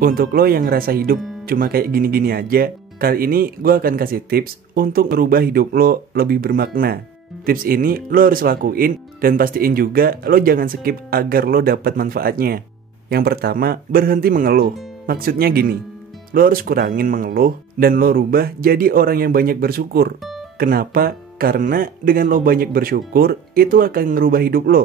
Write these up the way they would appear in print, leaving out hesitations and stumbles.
Untuk lo yang ngerasa hidup cuma kayak gini-gini aja, kali ini gue akan kasih tips untuk merubah hidup lo lebih bermakna. Tips ini lo harus lakuin dan pastiin juga lo jangan skip agar lo dapat manfaatnya. Yang pertama, berhenti mengeluh. Maksudnya gini, lo harus kurangin mengeluh dan lo rubah jadi orang yang banyak bersyukur. Kenapa? Karena dengan lo banyak bersyukur, itu akan ngerubah hidup lo.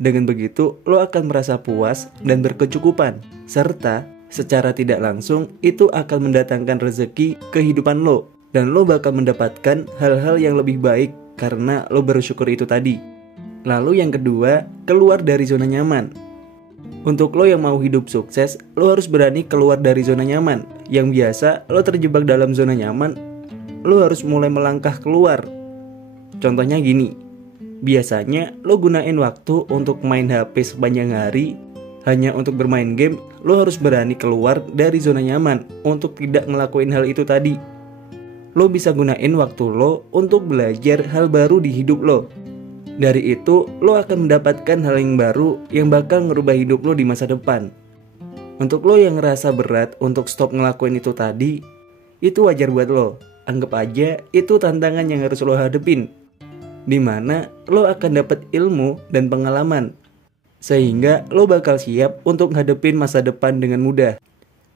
Dengan begitu, lo akan merasa puas dan berkecukupan. Serta, secara tidak langsung, itu akan mendatangkan rezeki kehidupan lo. Dan lo bakal mendapatkan hal-hal yang lebih baik karena lo bersyukur itu tadi. Lalu yang kedua, keluar dari zona nyaman. Untuk lo yang mau hidup sukses, lo harus berani keluar dari zona nyaman. Yang biasa, lo terjebak dalam zona nyaman, lo harus mulai melangkah keluar. Contohnya gini, biasanya lo gunain waktu untuk main HP sepanjang hari hanya untuk bermain game. Lo harus berani keluar dari zona nyaman untuk tidak ngelakuin hal itu tadi. Lo bisa gunain waktu lo untuk belajar hal baru di hidup lo. Dari itu, lo akan mendapatkan hal yang baru yang bakal ngerubah hidup lo di masa depan. Untuk lo yang ngerasa berat untuk stop ngelakuin itu tadi, itu wajar buat lo. Anggap aja itu tantangan yang harus lo hadepin, dimana lo akan dapat ilmu dan pengalaman, sehingga lo bakal siap untuk ngadepin masa depan dengan mudah.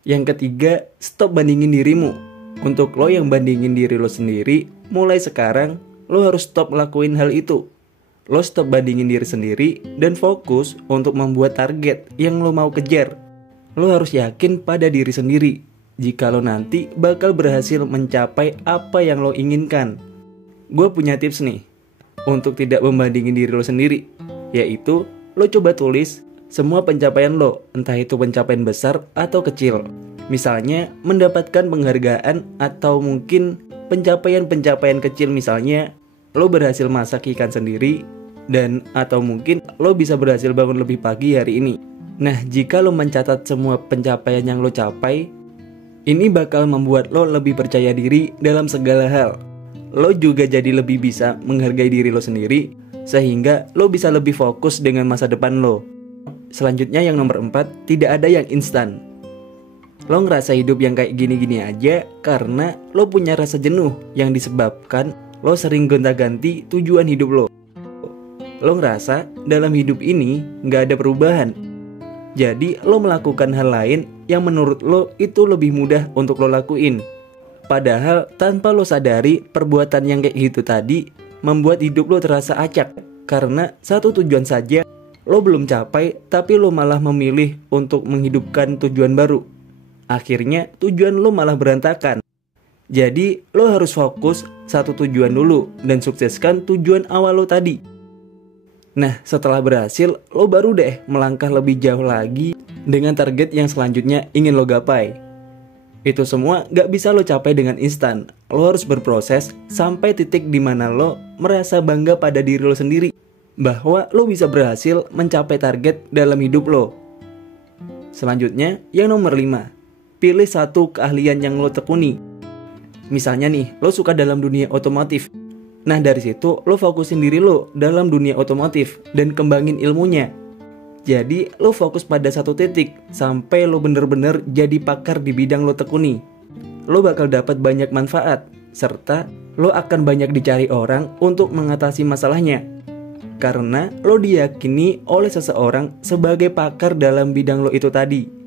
Yang ketiga, stop bandingin dirimu. Untuk lo yang bandingin diri lo sendiri, mulai sekarang lo harus stop ngelakuin hal itu. Lo stop bandingin diri sendiri dan fokus untuk membuat target yang lo mau kejar. Lo harus yakin pada diri sendiri jika lo nanti bakal berhasil mencapai apa yang lo inginkan. Gue punya tips nih untuk tidak membandingin diri lo sendiri, yaitu lo coba tulis semua pencapaian lo, entah itu pencapaian besar atau kecil. Misalnya mendapatkan penghargaan, atau mungkin pencapaian-pencapaian kecil, misalnya lo berhasil masak ikan sendiri, dan atau mungkin lo bisa berhasil bangun lebih pagi hari ini. Nah, jika lo mencatat semua pencapaian yang lo capai, ini bakal membuat lo lebih percaya diri dalam segala hal. Lo juga jadi lebih bisa menghargai diri lo sendiri, sehingga lo bisa lebih fokus dengan masa depan lo. Selanjutnya yang nomor 4, tidak ada yang instan. Lo ngerasa hidup yang kayak gini-gini aja karena lo punya rasa jenuh yang disebabkan lo sering gonta-ganti tujuan hidup lo. Lo ngerasa dalam hidup ini gak ada perubahan. Jadi lo melakukan hal lain yang menurut lo itu lebih mudah untuk lo lakuin. Padahal tanpa lo sadari, perbuatan yang kayak gitu tadi membuat hidup lo terasa acak. Karena satu tujuan saja lo belum capai, tapi lo malah memilih untuk menghidupkan tujuan baru. Akhirnya tujuan lo malah berantakan. Jadi lo harus fokus satu tujuan dulu dan sukseskan tujuan awal lo tadi. Nah, setelah berhasil, lo baru deh melangkah lebih jauh lagi dengan target yang selanjutnya ingin lo gapai. Itu semua gak bisa lo capai dengan instan. Lo harus berproses sampai titik dimana lo merasa bangga pada diri lo sendiri, bahwa lo bisa berhasil mencapai target dalam hidup lo. Selanjutnya, yang nomor 5, pilih satu keahlian yang lo tekuni. Misalnya nih, lo suka dalam dunia otomotif. Nah, dari situ lo fokusin diri lo dalam dunia otomotif dan kembangin ilmunya. Jadi lo fokus pada satu titik sampai lo bener-bener jadi pakar di bidang lo tekuni. Lo bakal dapat banyak manfaat, serta lo akan banyak dicari orang untuk mengatasi masalahnya. Karena lo diyakini oleh seseorang sebagai pakar dalam bidang lo itu tadi.